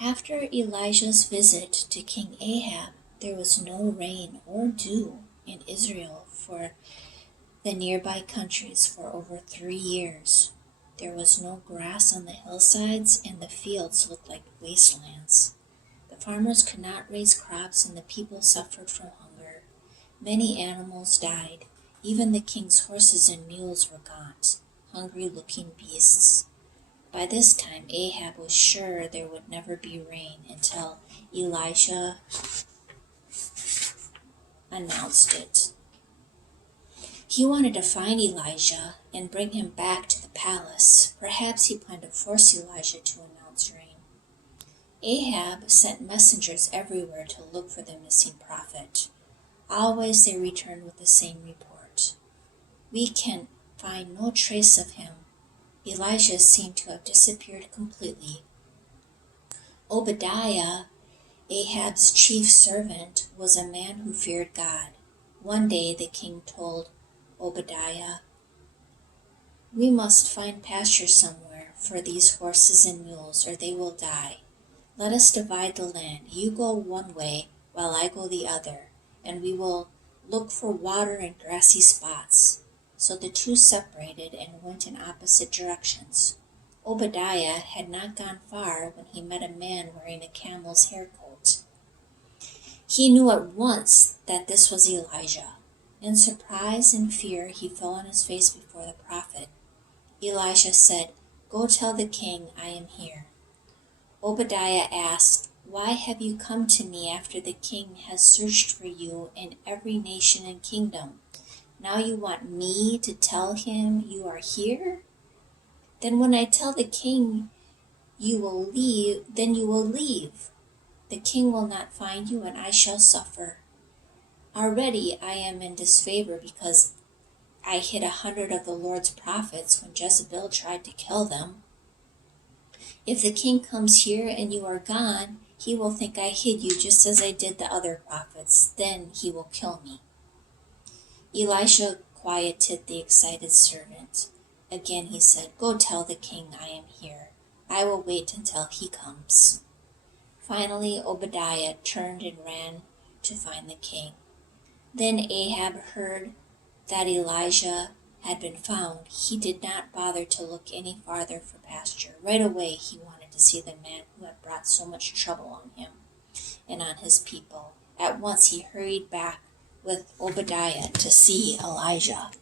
After Elijah's visit to King Ahab, there was no rain or dew in Israel for the nearby countries for over 3 years. There was no grass on the hillsides, and the fields looked like wastelands. The farmers could not raise crops, and the people suffered from hunger. Many animals died. Even the king's horses and mules were gaunt, hungry-looking beasts. By this time, Ahab was sure there would never be rain until Elisha announced it. He wanted to find Elijah and bring him back to the palace. Perhaps he planned to force Elijah to announce rain. Ahab sent messengers everywhere to look for the missing prophet. Always they returned with the same report. We can find no trace of him. Elijah seemed to have disappeared completely. Obadiah, Ahab's chief servant, was a man who feared God. One day the king told Obadiah, "We must find pasture somewhere for these horses and mules, or they will die. Let us divide the land. You go one way, while I go the other, and we will look for water and grassy spots." So the two separated and went in opposite directions. Obadiah had not gone far when he met a man wearing a camel's hair coat. He knew at once that this was Elijah. In surprise and fear, he fell on his face before the prophet. Elisha said, "Go tell the king I am here." Obadiah asked, "Why have you come to me after the king has searched for you in every nation and kingdom? Now you want me to tell him you are here? Then when I tell the king you will leave, then you will leave. The king will not find you, and I shall suffer. Already I am in disfavor because I hid 100 of the Lord's prophets when Jezebel tried to kill them. If the king comes here and you are gone, he will think I hid you just as I did the other prophets. Then he will kill me." Elisha quieted the excited servant. Again he said, "Go tell the king I am here. I will wait until he comes." Finally Obadiah turned and ran to find the king. Then Ahab heard that Elijah had been found. He did not bother to look any farther for pasture. Right away he wanted to see the man who had brought so much trouble on him and on his people. At once he hurried back with Obadiah to see Elijah.